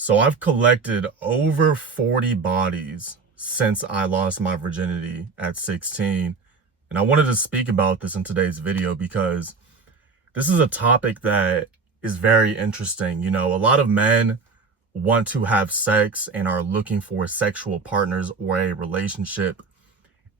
So I've collected over 40 bodies since I lost my virginity at 16. And I wanted to speak about this in today's video because this is a topic that is very interesting. You know, a lot of men want to have sex and are looking for sexual partners or a relationship.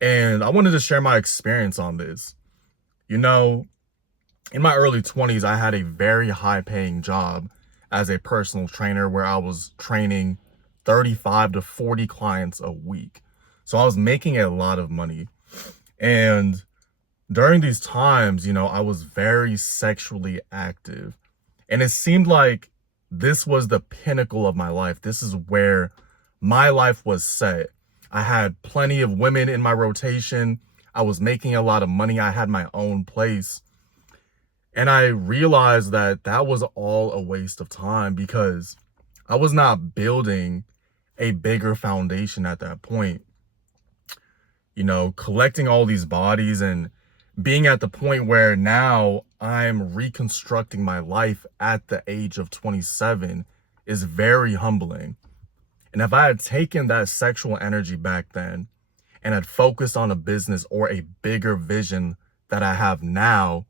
And I wanted to share my experience on this. You know, in my early 20s, I had a very high paying job as a personal trainer where I was training 35 to 40 clients a week. So I was making a lot of money. And during these times, you know, I was very sexually active. And it seemed like this was the pinnacle of my life. This is where my life was set. I had plenty of women in my rotation. I was making a lot of money. I had my own place. And I realized that that was all a waste of time because I was not building a bigger foundation at that point. You know, collecting all these bodies and being at the point where now I'm reconstructing my life at the age of 27 is very humbling. And if I had taken that sexual energy back then and had focused on a business or a bigger vision that I have now,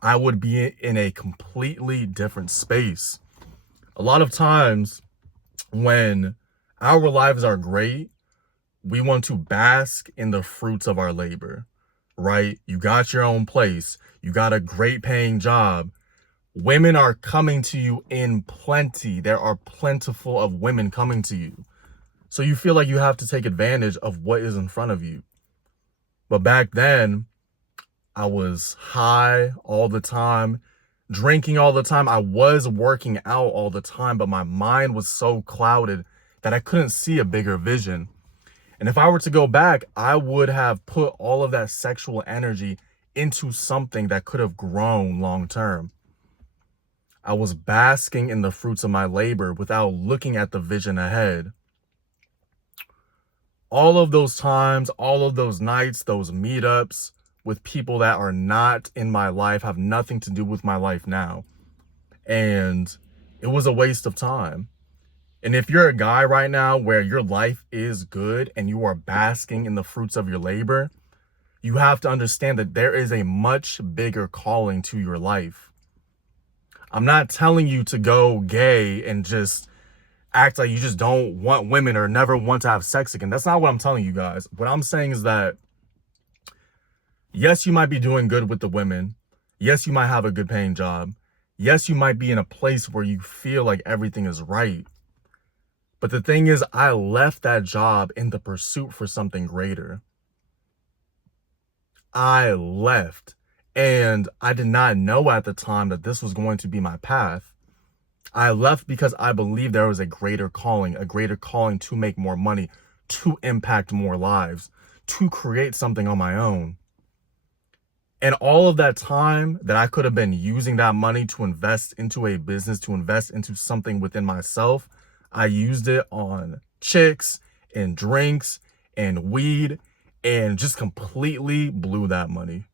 I would be in a completely different space. A lot of times when our lives are great, we want to bask in the fruits of our labor, right? You got your own place. You got a great paying job. Women are coming to you in plenty. There are plentiful of women coming to you. So you feel like you have to take advantage of what is in front of you. But back then, I was high all the time, drinking all the time. I was working out all the time, but my mind was so clouded that I couldn't see a bigger vision. And if I were to go back, I would have put all of that sexual energy into something that could have grown long term. I was basking in the fruits of my labor without looking at the vision ahead. All of those times, all of those nights, those meetups, with people that are not in my life, have nothing to do with my life now. And it was a waste of time. And if you're a guy right now where your life is good and you are basking in the fruits of your labor, you have to understand that there is a much bigger calling to your life. I'm not telling you to go gay and just act like you just don't want women or never want to have sex again. That's not what I'm telling you guys. What I'm saying is that yes, you might be doing good with the women. Yes, you might have a good paying job. Yes, you might be in a place where you feel like everything is right. But the thing is, I left that job in the pursuit for something greater. I left, and I did not know at the time that this was going to be my path. I left because I believed there was a greater calling to make more money, to impact more lives, to create something on my own. And all of that time that I could have been using that money to invest into a business, to invest into something within myself, I used it on chicks and drinks and weed and just completely blew that money.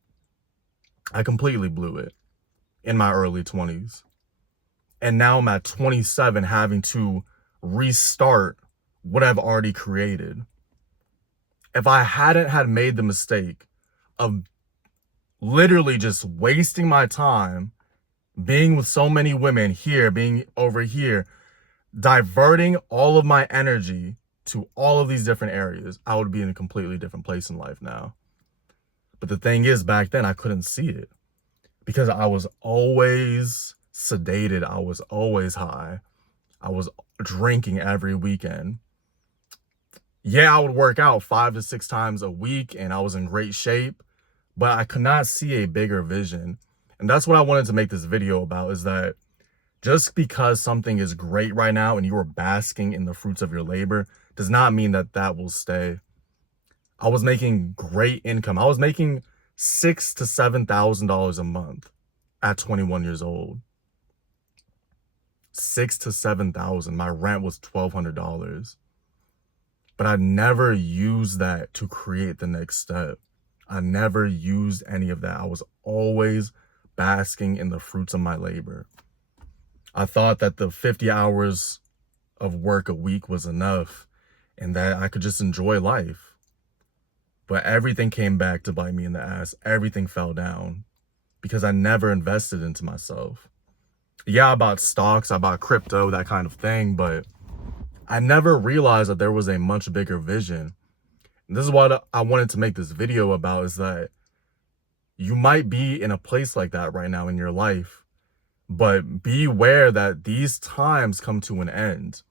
I completely blew it in my early 20s. And now I'm at 27 having to restart what I've already created. If I hadn't had made the mistake of literally just wasting my time being with so many women here, being over here, diverting all of my energy to all of these different areas, I would be in a completely different place in life now. But the thing is, back then I couldn't see it because I was always sedated. I was always high. I was drinking every weekend. Yeah, I would work out 5 to 6 times a week and I was in great shape, but I could not see a bigger vision. And that's what I wanted to make this video about, is that just because something is great right now and you are basking in the fruits of your labor does not mean that that will stay. I was making great income. I was making $6,000 to $7,000 a month at 21 years old. 6,000 to 7,000. My rent was $1,200. But I never used that to create the next step. I never used any of that. I was always basking in the fruits of my labor. I thought that the 50 hours of work a week was enough and that I could just enjoy life. But everything came back to bite me in the ass. Everything fell down because I never invested into myself. Yeah, I bought stocks, I bought crypto, that kind of thing, but I never realized that there was a much bigger vision. And this is what I wanted to make this video about, is that you might be in a place like that right now in your life, but beware that these times come to an end.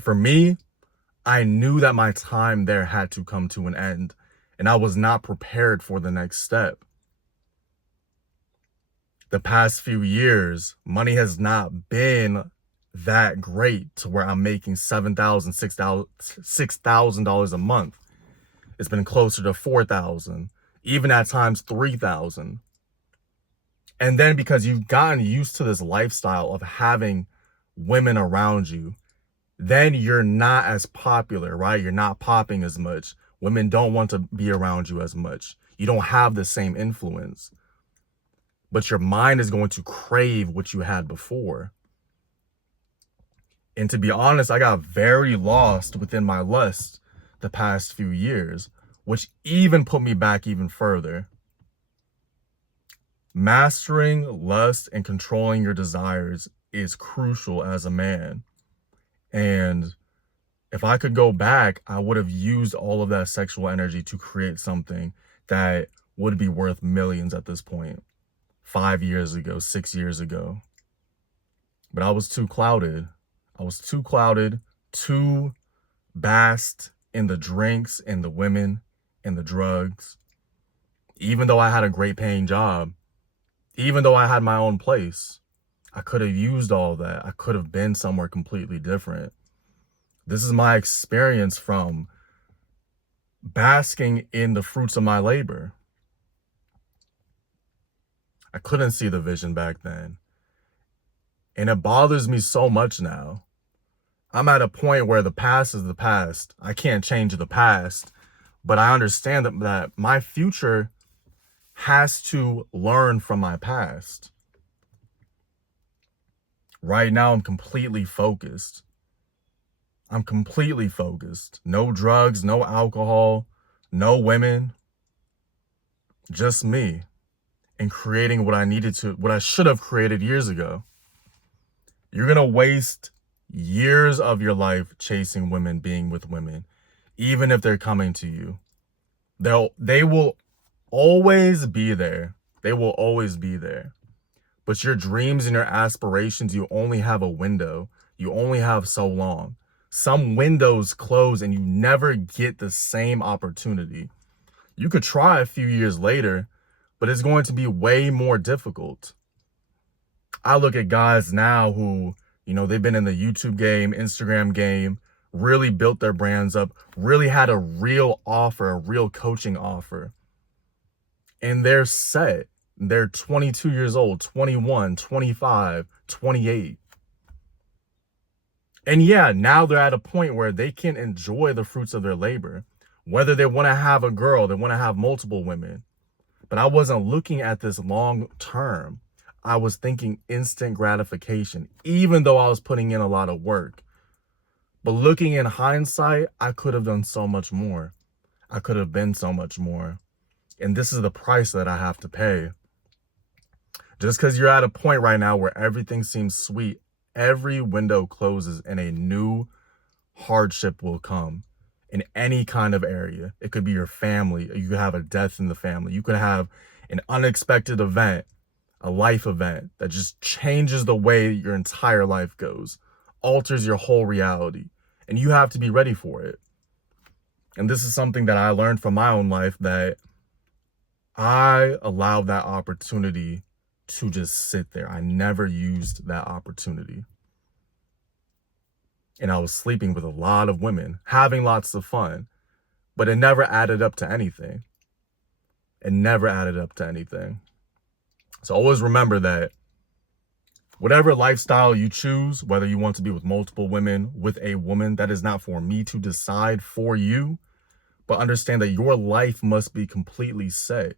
For me, I knew that my time there had to come to an end, and I was not prepared for the next step. The past few years, money has not been that great to where I'm making $7,000, $6,000 a month. It's been closer to $4,000, even at times $3,000. And then because you've gotten used to this lifestyle of having women around you, then you're not as popular, right? You're not popping as much. Women don't want to be around you as much. You don't have the same influence. But your mind is going to crave what you had before. And to be honest, I got very lost within my lust the past few years, which even put me back even further. Mastering lust and controlling your desires is crucial as a man. And if I could go back, I would have used all of that sexual energy to create something that would be worth millions at this point. 5 years ago, 6 years ago. But I was too clouded. I was too clouded, too basked in the drinks and the women and the drugs. Even though I had a great paying job, even though I had my own place, I could have used all that. I could have been somewhere completely different. This is my experience from basking in the fruits of my labor. I couldn't see the vision back then. And it bothers me so much now. I'm at a point where the past is the past. I can't change the past, but I understand that my future has to learn from my past. Right now, I'm completely focused. I'm completely focused. No drugs, no alcohol, no women, just me. And creating what I should have created years ago. You're going to waste years of your life chasing women, being with women, even if they're coming to you. They will always be there. They will always be there. But your dreams and your aspirations, you only have a window. You only have so long. Some windows close and you never get the same opportunity. You could try a few years later, but it's going to be way more difficult. I look at guys now who, they've been in the YouTube game, Instagram game, really built their brands up, really had a real offer, a real coaching offer. And they're set. They're 22 years old, 21, 25, 28. And yeah, now they're at a point where they can enjoy the fruits of their labor. Whether they want to have a girl, they want to have multiple women. But I wasn't looking at this long term. I was thinking instant gratification, even though I was putting in a lot of work. But looking in hindsight, I could have done so much more. I could have been so much more. And this is the price that I have to pay. Just because you're at a point right now where everything seems sweet, every window closes and a new hardship will come. In any kind of area. It could be your family. You could have a death in the family. You could have an unexpected event, a life event that just changes the way your entire life goes, alters your whole reality, and you have to be ready for it. And this is something that I learned from my own life, that I allowed that opportunity to just sit there. I never used that opportunity. And I was sleeping with a lot of women, having lots of fun, but it never added up to anything. It never added up to anything. So always remember that whatever lifestyle you choose, whether you want to be with multiple women, with a woman, that is not for me to decide for you, but understand that your life must be completely set.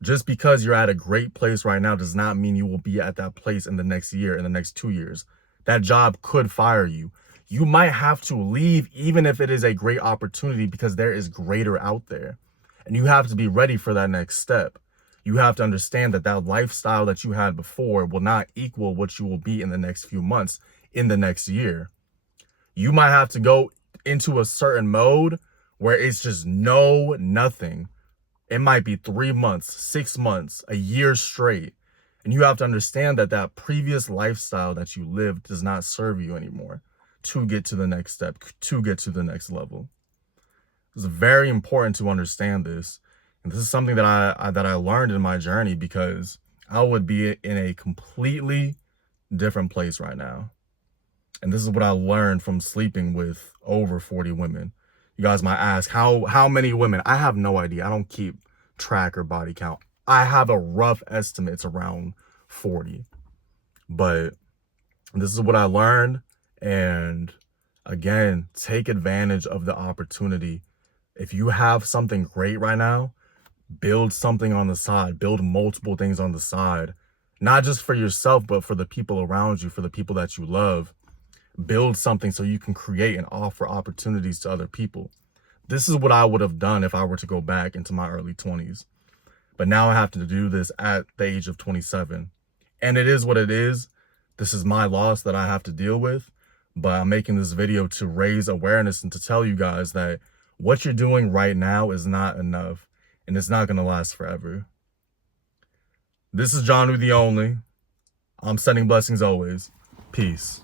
Just because you're at a great place right now does not mean you will be at that place in the next year, in the next 2 years. That job could fire you. You might have to leave even if it is a great opportunity, because there is greater out there. And you have to be ready for that next step. You have to understand that that lifestyle that you had before will not equal what you will be in the next few months, in the next year. You might have to go into a certain mode where it's just nothing. It might be 3 months, 6 months, a year straight. And you have to understand that that previous lifestyle that you lived does not serve you anymore to get to the next step, to get to the next level. It's very important to understand this. And this is something that I learned in my journey, because I would be in a completely different place right now. And this is what I learned from sleeping with over 40 women. You guys might ask, how many women? I have no idea. I don't keep track or body count. I have a rough estimate. It's around 40. But this is what I learned. And again, take advantage of the opportunity. If you have something great right now, build something on the side. Build multiple things on the side. Not just for yourself, but for the people around you, for the people that you love. Build something so you can create and offer opportunities to other people. This is what I would have done if I were to go back into my early 20s. But now I have to do this at the age of 27. And it is what it is. This is my loss that I have to deal with. But I'm making this video to raise awareness and to tell you guys that what you're doing right now is not enough. And it's not going to last forever. This is John Woo the Only. I'm sending blessings always. Peace.